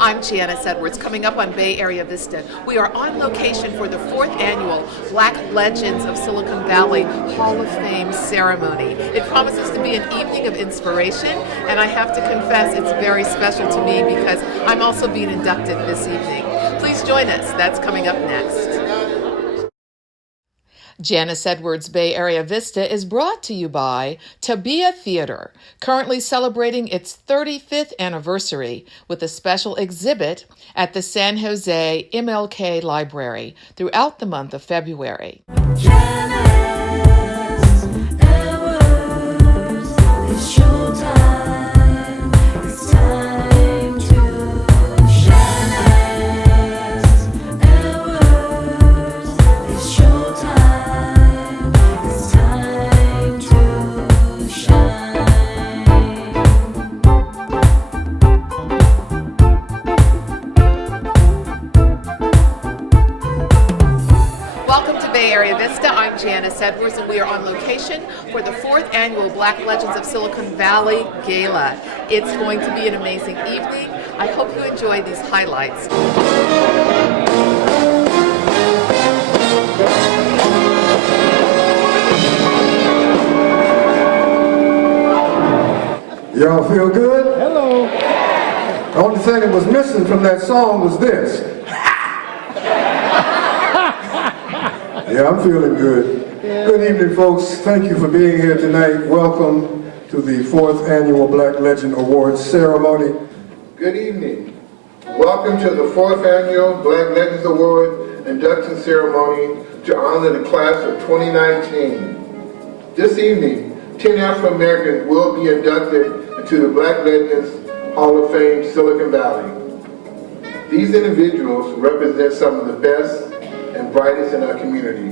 I'm Janice Edwards. Coming up on Bay Area Vista, we are on location for the 4th annual Black Legends of Silicon Valley Hall of Fame ceremony. It promises to be an evening of inspiration, and I have to confess it's very special to me because I'm also being inducted this evening. Please join us. That's coming up next. Janice Edwards Bay Area Vista is brought to you by Tabia Theater, currently celebrating its 35th anniversary with a special exhibit at the San Jose MLK Library throughout the month of February. Janice Edwards, it's showtime. It's time to Janice Edwards, it's showtime. Welcome to Bay Area Vista. I'm Janice Edwards, and we are on location for the 4th annual Black Legends of Silicon Valley Gala. It's going to be an amazing evening. I hope you enjoy these highlights. Y'all feel good? Hello. The only thing that was missing from that song was this. Yeah, I'm feeling good. Good evening, folks. Thank you for being here tonight. Welcome to the 4th Annual Black Legend Awards ceremony. Good evening. Welcome to the 4th Annual Black Legends Award induction ceremony to honor the class of 2019. This evening, 10 African Americans will be inducted into the Black Legends Hall of Fame Silicon Valley. These individuals represent some of the best and brightest in our community.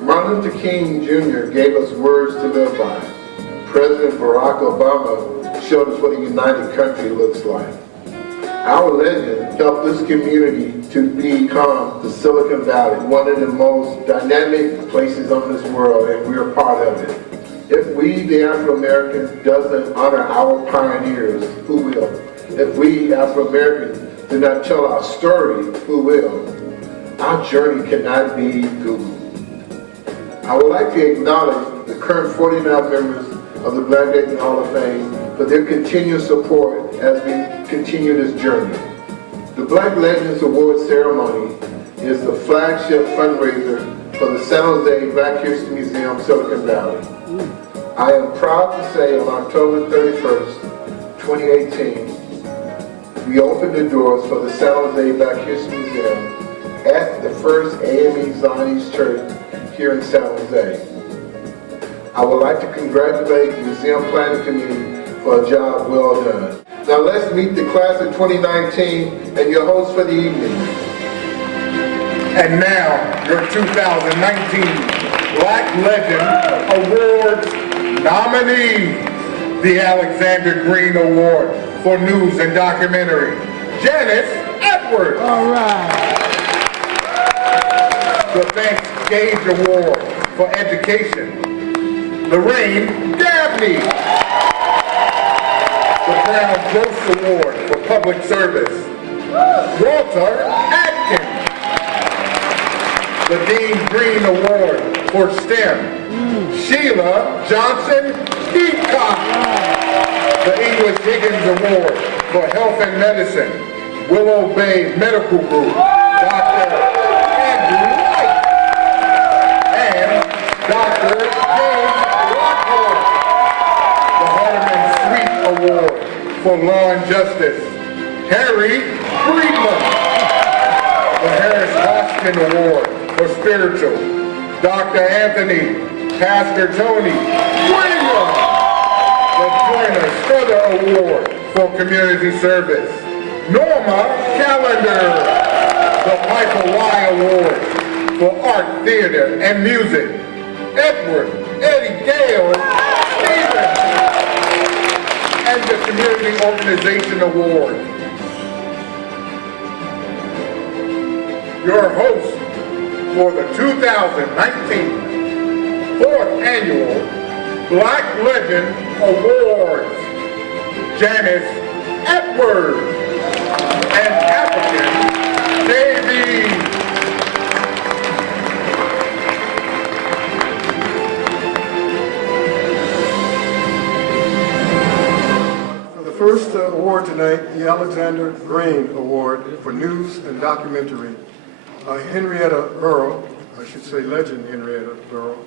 Martin Luther King Jr. gave us words to live by. President Barack Obama showed us what a united country looks like. Our legend helped this community to become the Silicon Valley, one of the most dynamic places on this world, and we're part of it. If we, the Afro-Americans, doesn't honor our pioneers, who will? If we, Afro-Americans, do not tell our story, who will? Our journey cannot be doomed. I would like to acknowledge the current 49 members of the Black Legends Hall of Fame for their continued support as we continue this journey. The Black Legends Award ceremony is the flagship fundraiser for the San Jose Black History Museum, Silicon Valley. I am proud to say on October 31st, 2018, we opened the doors for the San Jose Black History Museum at the first AME Zionist Church here in San Jose. I would like to congratulate the Museum Planning Committee for a job well done. Now let's meet the class of 2019 and your host for the evening. And now, your 2019 Black Legend Awards nominee, the Alexander Green Award for News and Documentary, Janice Edwards. All right. The Thanks Gage Award for Education, Lorraine Dabney. The Crown Gross Award for Public Service, Walter Adkins. The Dean Green Award for STEM, Sheila Johnson Peacock. The English Higgins Award for Health and Medicine, Willow Bay Medical Group, Dr. Andrew White. And Dr. James Rockwell. The Hardeman Sweet Award for Law and Justice, Harry Friedman. The Harris Hoskin Award for Spiritual, Dr. Anthony Pastor Tony Williams. The Joyner Strother Award for Community Service, Norma Callender. The Michael Y Award for Art, Theater, and Music, Edward Eddie Gale Stevens. And the Community Organization Award. Your host for the 2019 4th Annual Black Legend Awards, Janice Edwards. And the first award tonight, the Alexander Green Award for News and Documentary. Henrietta Earl, I should say legend Henrietta Earl,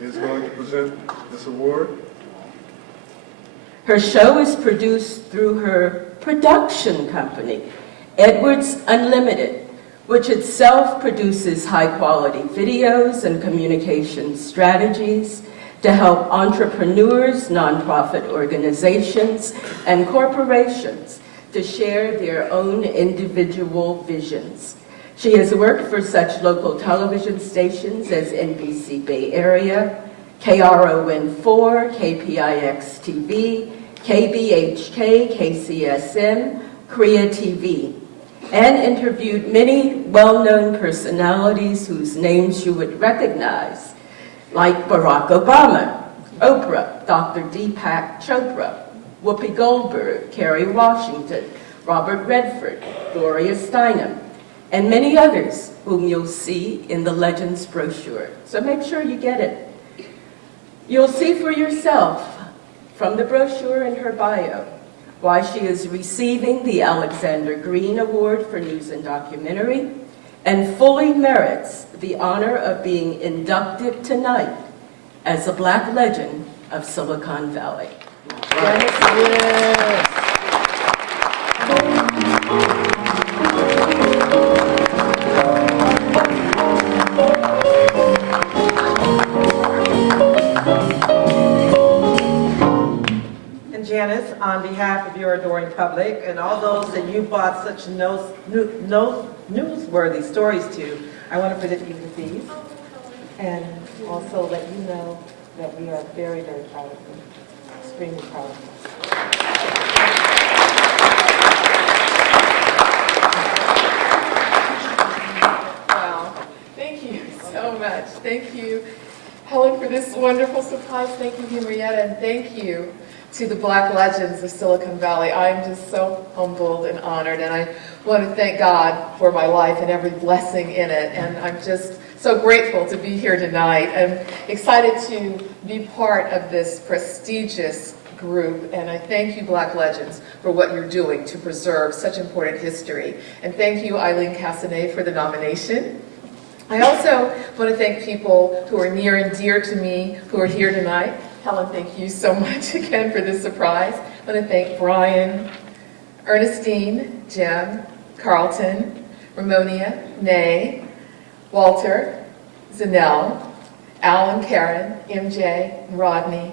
is going to present this award. Her show is produced through her production company, Edwards Unlimited, which itself produces high-quality videos and communication strategies to help entrepreneurs, nonprofit organizations, and corporations to share their own individual visions. She has worked for such local television stations as NBC Bay Area, KRON4, KPIX TV, KBHK, KCSM, Korea TV, and interviewed many well-known personalities whose names you would recognize, like Barack Obama, Oprah, Dr. Deepak Chopra, Whoopi Goldberg, Kerry Washington, Robert Redford, Gloria Steinem, and many others whom you'll see in the Legends brochure. So make sure you get it. You'll see for yourself from the brochure in her bio why she is receiving the Alexander Green Award for News and Documentary and fully merits the honor of being inducted tonight as a Black legend of Silicon Valley. Janice. Janice, on behalf of your adoring public and all those that you brought such newsworthy stories to, I want to present you with these and also let you know that we are very, very proud of you, extremely proud of you. Wow. Thank you so much. Thank you, Helen, for this wonderful surprise. Thank you, Henrietta, and thank you to the Black legends of Silicon Valley. I'm just so humbled and honored, and I want to thank God for my life and every blessing in it. And I'm just so grateful to be here tonight. I'm excited to be part of this prestigious group, and I thank you, Black Legends, for what you're doing to preserve such important history. And thank you, Eileen Castanet, for the nomination. I also want to thank people who are near and dear to me who are here tonight. Helen, thank you so much again for this surprise. I want to thank Brian, Ernestine, Jim, Carlton, Ramonia, Nay, Walter, Zanelle, Alan, Karen, MJ, and Rodney.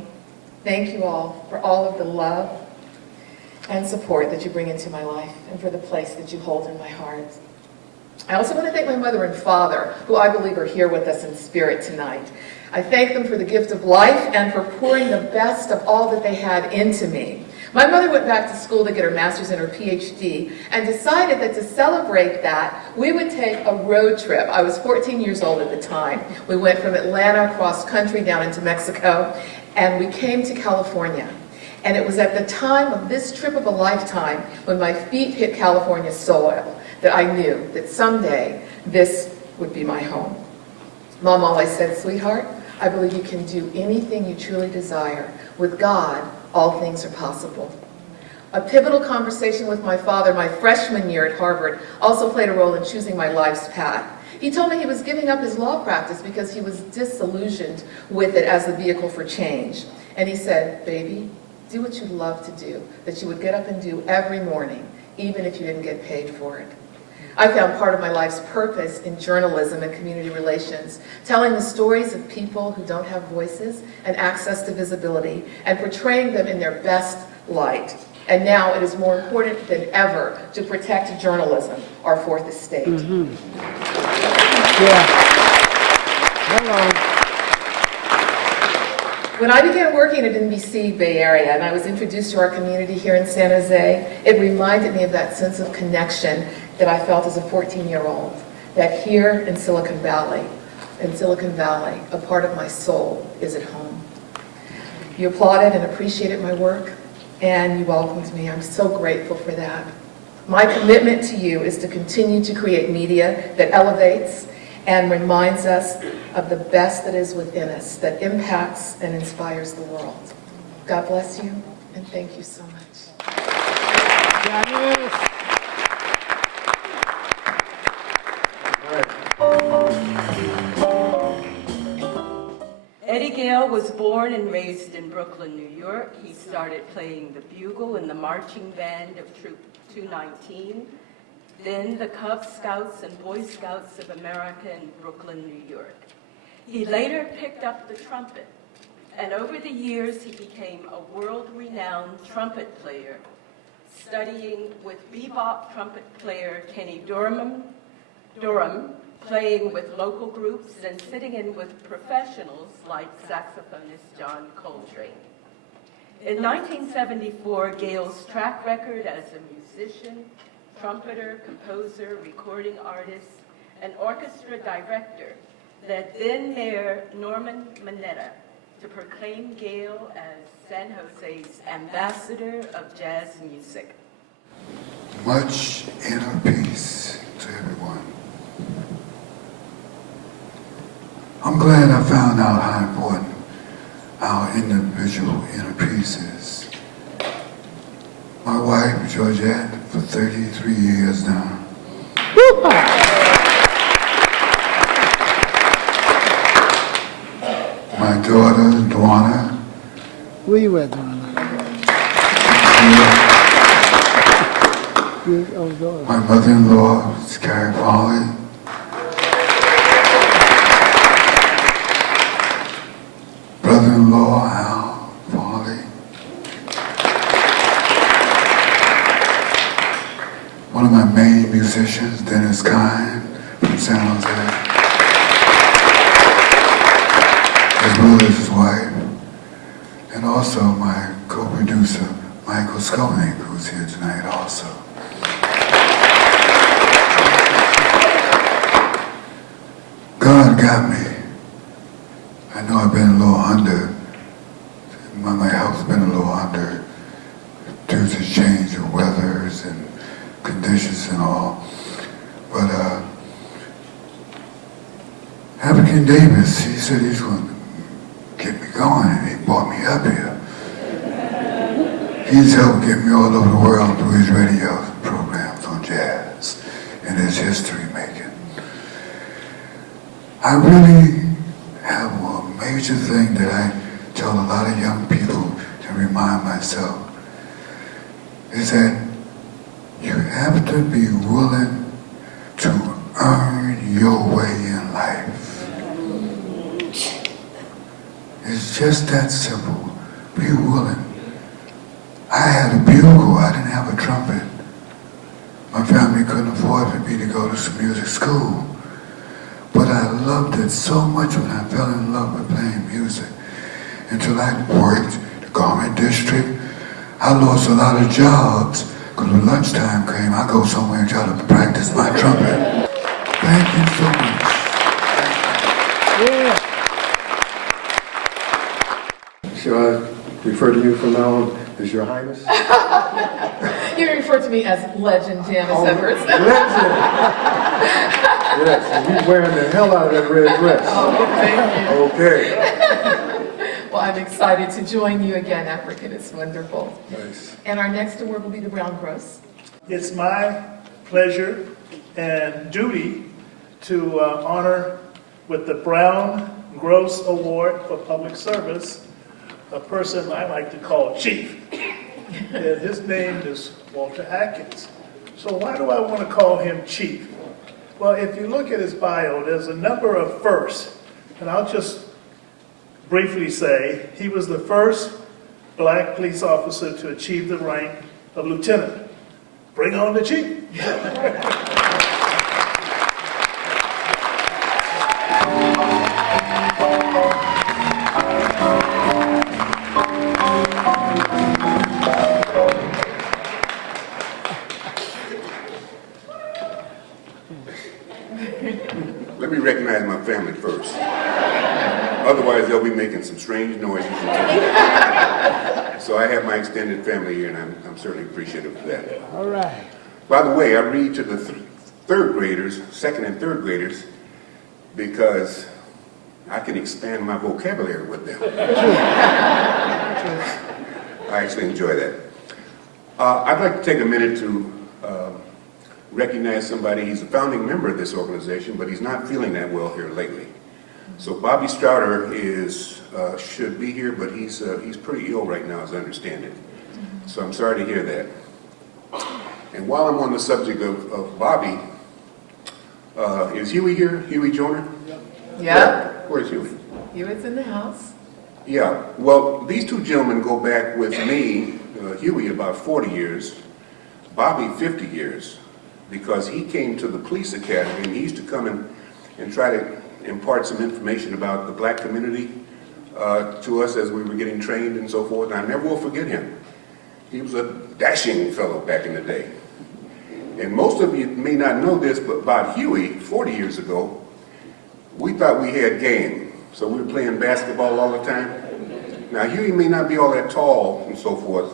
Thank you all for all of the love and support that you bring into my life and for the place that you hold in my heart. I also want to thank my mother and father, who I believe are here with us in spirit tonight. I thank them for the gift of life and for pouring the best of all that they had into me. My mother went back to school to get her master's and her PhD and decided that to celebrate that, we would take a road trip. I was 14 years old at the time. We went from Atlanta across country down into Mexico, and we came to California. And it was at the time of this trip of a lifetime, when my feet hit California soil, that I knew that someday this would be my home. Mom always said, sweetheart, I believe you can do anything you truly desire. With God, all things are possible. A pivotal conversation with my father my freshman year at Harvard also played a role in choosing my life's path. He told me he was giving up his law practice because he was disillusioned with it as the vehicle for change. And he said, baby, do what you love to do, that you would get up and do every morning, even if you didn't get paid for it. I found part of my life's purpose in journalism and community relations, telling the stories of people who don't have voices and access to visibility, and portraying them in their best light. And now it is more important than ever to protect journalism, our fourth estate. When I began working at NBC Bay Area and I was introduced to our community here in San Jose, it reminded me of that sense of connection that I felt as a 14-year-old, that here in Silicon Valley, a part of my soul is at home. You applauded and appreciated my work, and you welcomed me. I'm so grateful for that. My commitment to you is to continue to create media that elevates and reminds us of the best that is within us, that impacts and inspires the world. God bless you, And thank you so much. Eddie Gale was born and raised in Brooklyn, New York. He started playing the bugle in the marching band of Troop 219, then the Cub Scouts and Boy Scouts of America in Brooklyn, New York. He later picked up the trumpet, and over the years he became a world-renowned trumpet player, studying with bebop trumpet player Kenny Durham, playing with local groups and sitting in with professionals like saxophonist John Coltrane. In 1974, Gale's track record as a musician, trumpeter, composer, recording artist, and orchestra director led then Mayor Norman Mineta to proclaim Gale as San Jose's ambassador of jazz music. Much inner peace to everyone. I'm glad I found out how important our individual inner peace is. My wife, Georgette, for 33 years now. My daughter, Dwana. Where you at, Donna? My mother-in-law, Carrie Foley. Brother-in-law, Al Foley. One of my main musicians, Dennis Kine from San Jose, as well as his wife, and also my co-producer, Michael Skolnick, who's here tonight also. God got me. I know I've been a little under, my health's been a little under due to change of weathers and conditions and all. But African Davis, he said he's going to get me going, and he brought me up here. He's helped get me all over the world through his radio programs on jazz and his history making. I really have a major thing that I tell a lot of young people to remind myself, is that you have to be willing to earn your way in life. It's just that simple. Be willing. I had a bugle, I didn't have a trumpet. My family couldn't afford for me to go to some music school. But I loved it so much when I fell in love with playing music. Until I worked the garment district, I lost a lot of jobs because when lunchtime came, I go somewhere and try to practice my trumpet. Thank you so much. Shall I refer to you from now on as Your Highness? You can refer to me as Legend Janice Edwards. Legend! Yes, and you're wearing the hell out of that red dress. Oh, thank you. Okay. Well, I'm excited to join you again, African. It's wonderful. Nice. And our next award will be the Brown Gross. It's my pleasure and duty to honor with the Brown Gross Award for Public Service a person I like to call Chief. And his name is Walter Atkins. So why do I want to call him Chief? Well, if you look at his bio, there's a number of firsts. And I'll just briefly say he was the first black police officer to achieve the rank of lieutenant. Bring on the chief. Let me recognize my family first. Otherwise, they'll be making some strange noises. So I have my extended family here, and I'm certainly appreciative of that. All right. By the way, I read to the third graders, second and third graders, because I can expand my vocabulary with them. I actually enjoy that. I'd like to take a minute to recognize somebody. He's a founding member of this organization, but he's not feeling that well here lately. So Bobby Strouder should be here, but he's pretty ill right now, as I understand it. So I'm sorry to hear that. And while I'm on the subject of Bobby, is Huey here? Huey Joyner? Yeah, Where's Huey? Hewitt's in the house. Yeah, well, these two gentlemen go back with me, Huey, about 40 years, Bobby 50 years, because he came to the police academy and he used to come and try to impart some information about the black community to us as we were getting trained and so forth, and I never will forget him. He was a dashing fellow back in the day. And most of you may not know this, but about Huey, 40 years ago, we thought we had game. So we were playing basketball all the time. Now, Huey may not be all that tall and so forth,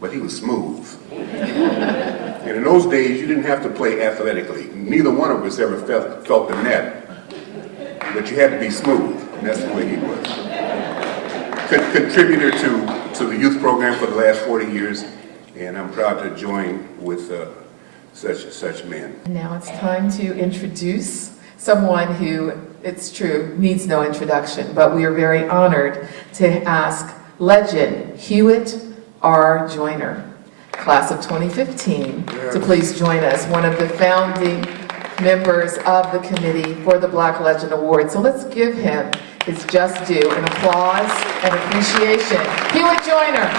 but he was smooth. And in those days, you didn't have to play athletically. Neither one of us ever felt the net, but you had to be smooth, and that's the way he was. Contributor to the youth program for the last 40 years, and I'm proud to join with such men. Now it's time to introduce someone who, it's true, needs no introduction, but we are very honored to ask Legend Hewitt R. Joyner, class of 2015, to please join us, one of the founding members of the committee for the Black Legend Award. So let's give him his just due, an applause and appreciation. Hewitt Joyner.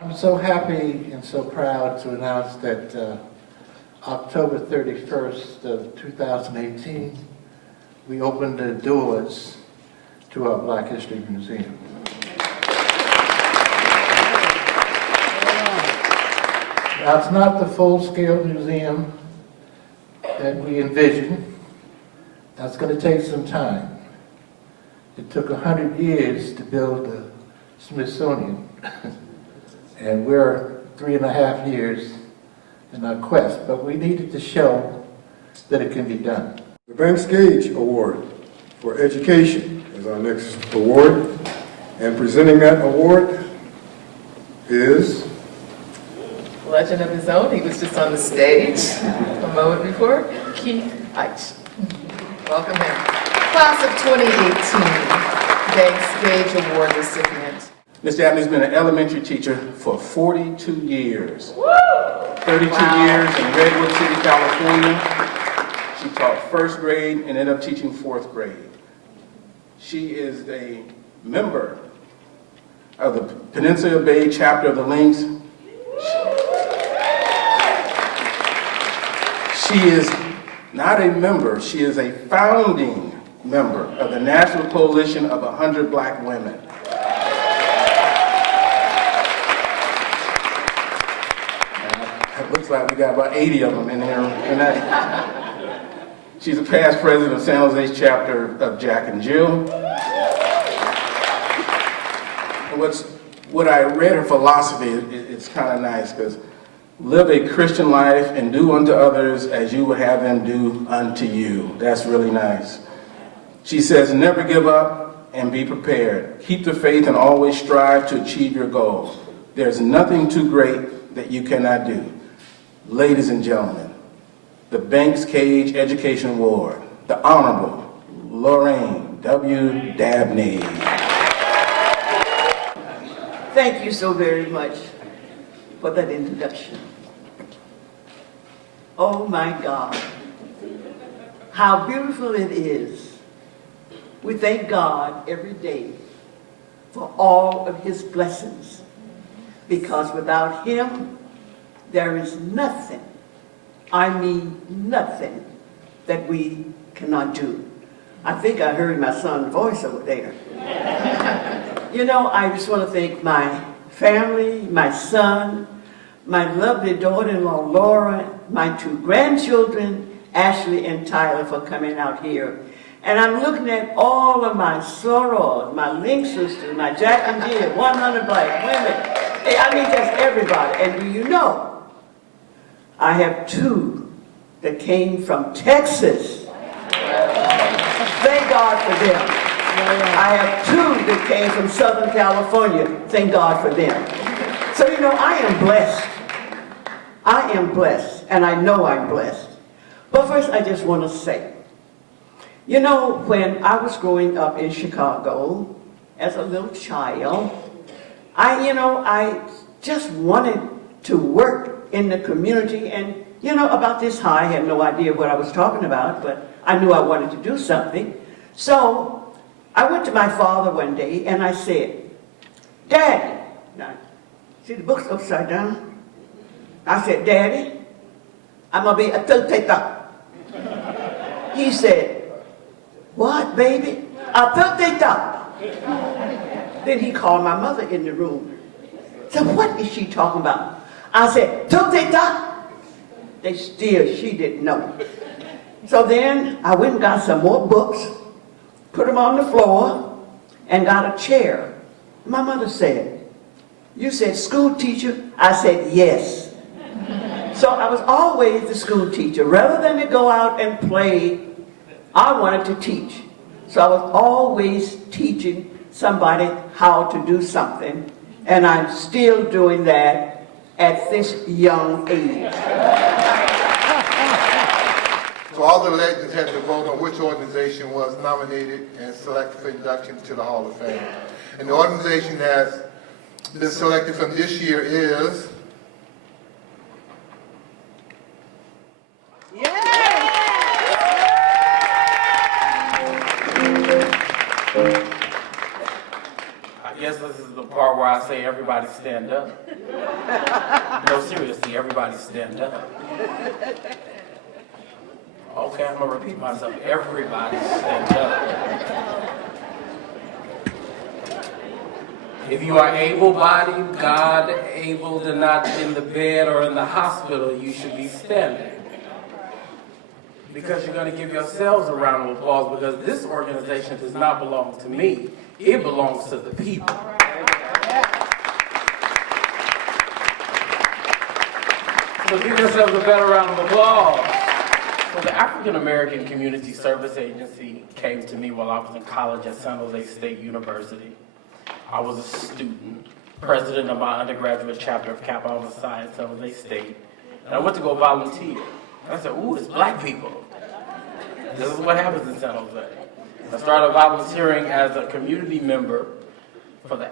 I'm so happy and so proud to announce that October 31st of 2018, we opened the doors to our Black History Museum. Now, it's not the full-scale museum that we envisioned. That's going to take some time. It took 100 years to build the Smithsonian, and we're 3.5 years in our quest, but we needed to show that it can be done. The Banks Gage Award for Education is our next award, and presenting that award is Legend of his own. He was just on the stage a moment before. Keith Eich. Welcome him. Class of 2018 Banks Gage Award recipient. Ms. Dabney's been an elementary teacher for 42 years. Woo! 32 years in Redwood City, California. She taught first grade and ended up teaching fourth grade. She is a member of the Peninsula Bay chapter of the Lynx. She is not a member, she is a founding member of the National Coalition of 100 Black Women. It looks like we got about 80 of them in here. And she's a past president of San Jose's chapter of Jack and Jill. And what I read her philosophy, it's kind of nice, because live a Christian life and do unto others as you would have them do unto you. That's really nice. She says, never give up and be prepared. Keep the faith and always strive to achieve your goal. There's nothing too great that you cannot do. Ladies and gentlemen, the Banks Gage Education Award, the Honorable Lorraine W. Dabney. Thank you so very much for that introduction. Oh my God, how beautiful it is. We thank God every day for all of his blessings, because without him, there is nothing, I mean nothing, that we cannot do. I think I heard my son's voice over there. You know, I just want to thank my family, my son, my lovely daughter-in-law, Laura, my 2 grandchildren, Ashley and Tyler, for coming out here. And I'm looking at all of my sorors, my Link sisters, my Jack and Jill, 100 Black Women. I mean, just everybody. And do you know, I have 2 that came from Texas. Thank God for them. I have two that came from Southern California. Thank God for them. So, you know, I am blessed. I am blessed, and I know I'm blessed. But first, I just want to say, you know, when I was growing up in Chicago as a little child, I just wanted to work in the community. And, you know, about this high, I had no idea what I was talking about, but I knew I wanted to do something. So I went to my father one day and I said, Daddy, now, see the book's upside down? I said, Daddy, I'm going to be a tuteta. He said, what, baby? A tuteta. Then he called my mother in the room. Said, what is she talking about? I said, tuteta. She didn't know. So then I went and got some more books, put them on the floor, and got a chair. My mother said, you said school teacher? I said, yes. So I was always the school teacher. Rather than to go out and play, I wanted to teach. So I was always teaching somebody how to do something, and I'm still doing that at this young age. So all the legends had to vote on which organization was nominated and selected for induction to the Hall of Fame. And the organization that's been selected from this year is... I guess this is the part where I say everybody stand up. No, seriously, everybody stand up. Okay, I'm gonna repeat myself. Everybody stand up. If you are able-bodied, God-able and not in the bed or in the hospital, you should be standing. Because you're going to give yourselves a round of applause, because this organization does not belong to me. It belongs to the people. So give yourselves a better round of applause. So the African American Community Service Agency came to me while I was in college at San Jose State University. I was a student, president of my undergraduate chapter of Kappa Alpha Psi at San Jose State, and I went to go volunteer. I said, ooh, it's black people. This is what happens in San Jose. I started volunteering as a community member for the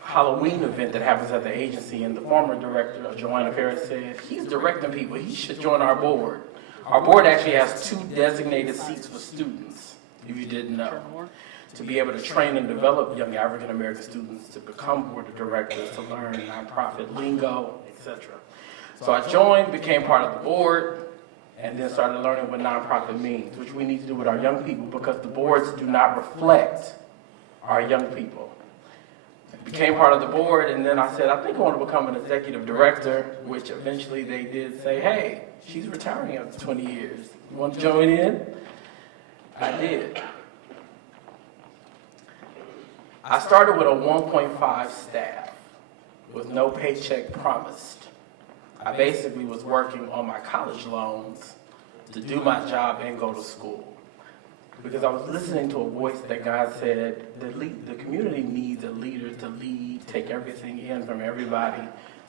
Halloween event that happens at the agency, and the former director, Joanna Perez, said, he's directing people, he should join our board. Our board actually has 2 designated seats for students, if you didn't know, to be able to train and develop young African American students to become board of directors, to learn nonprofit lingo, etc. So I joined, became part of the board, and then started learning what nonprofit means, which we need to do with our young people, because the boards do not reflect our young people. I became part of the board, and then I said, I think I want to become an executive director, which eventually they did say, hey, she's retiring after 20 years. You want to join in? I did. I started with a 1.5 staff with no paycheck promised. I basically was working on my college loans to do my job and go to school. Because I was listening to a voice that God said, the community needs a leader to lead, take everything in from everybody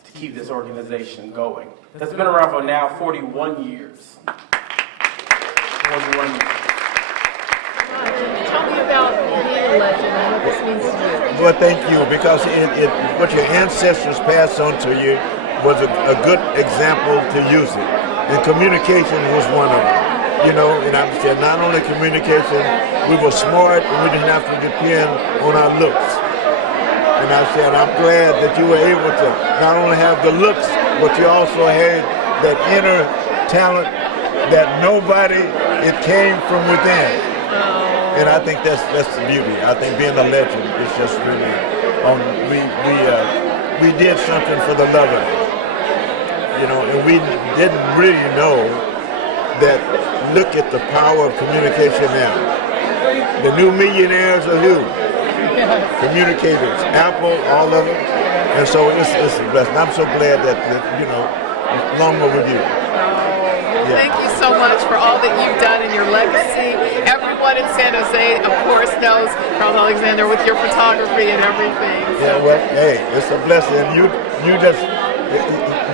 to keep this organization going. That's been around for now 41 years. 41 years. Tell me about being a legend and what this means to you. Well, thank you, because what your ancestors passed on to you was a good example to use it. And communication was one of them. You know, and I said not only communication, we were smart and we didn't have to depend on our looks. And I said, I'm glad that you were able to not only have the looks, but you also had that inner talent that nobody, it came from within. And I think that's the beauty. I think being a legend is just really, we did something for the love of it. You know, and we didn't really know that, look at the power of communication now. The new millionaires are who? Communicators, Apple, all of them. And so it's a blessing. I'm so glad that you know, long overdue. Well, thank you so much for all that you've done and your legacy. Everyone everyone in San Jose, of course, knows Carl Alexander with your photography and everything. Yeah, well, hey, it's a blessing. You just,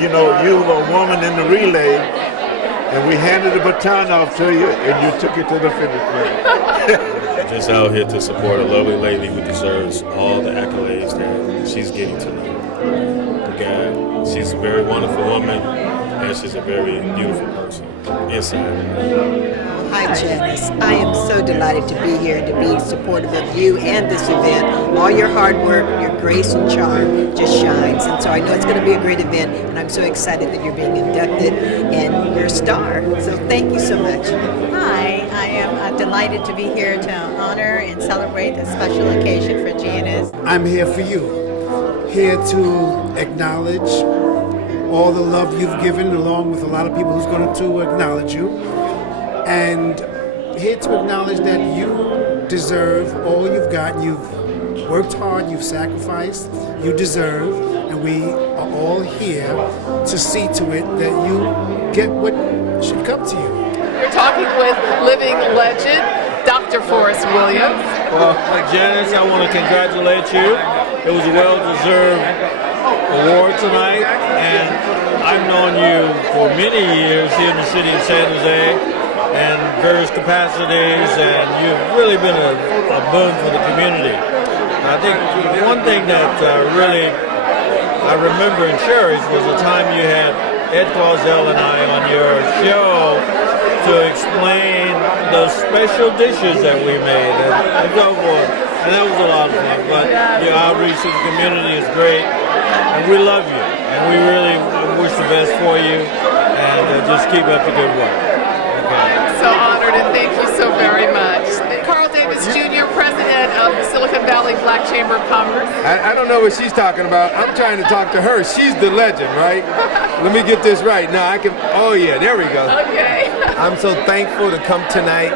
you know, you were a woman in the relay, and we handed the baton off to you, and you took it to the finish line. Just out here to support a lovely lady who deserves all the accolades that she's getting tonight. God, she's a very wonderful woman, and she's a very beautiful person inside. Hi, Janice. I am so delighted to be here, to be supportive of you and this event. All your hard work, your grace and charm just shines. And so I know it's going to be a great event, and I'm so excited that you're being inducted and you're a star. So thank you so much. Hi, I am delighted to be here to honor and celebrate a special occasion for Janice. I'm here for you, here to acknowledge all the love you've given, along with a lot of people who's going to acknowledge you. And here to acknowledge that you deserve all you've got. You've worked hard, you've sacrificed, you deserve, and we are all here to see to it that you get what should come to you. We're talking with living legend, Dr. Forrest Williams. Well, Janice, I want to congratulate you. It was a well-deserved award tonight, and I've known you for many years here in the city of San Jose and various capacities, and you've really been a boon for the community. I think one thing that really I remember and cherish was the time you had Ed Clausell and I on your show to explain those special dishes that we made and so forth. And that was a lot of fun. But your outreach to the community is great, and we love you, and we really wish the best for you, and just keep up the good work. So honored, and thank you so very much. And Carl Davis Jr., president of the Silicon Valley Black Chamber of Commerce. I don't know what she's talking about. I'm trying to talk to her. She's the legend, right? Let me get this right. No, I can. Oh yeah, there we go. Okay. I'm so thankful to come tonight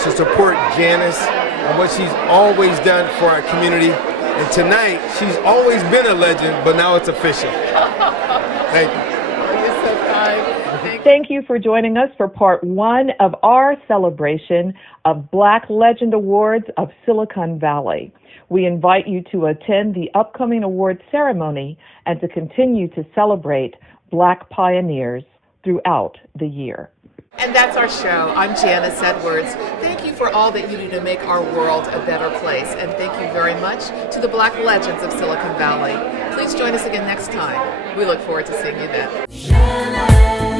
to support Janice and what she's always done for our community. And tonight, she's always been a legend, but now it's official. Thank you. You're so kind. Thank you for joining us for part one of our celebration of Black Legend Awards of Silicon Valley. We invite you to attend the upcoming awards ceremony and to continue to celebrate Black pioneers throughout the year. And that's our show. I'm Janice Edwards. Thank you for all that you do to make our world a better place. And thank you very much to the Black Legends of Silicon Valley. Please join us again next time. We look forward to seeing you then.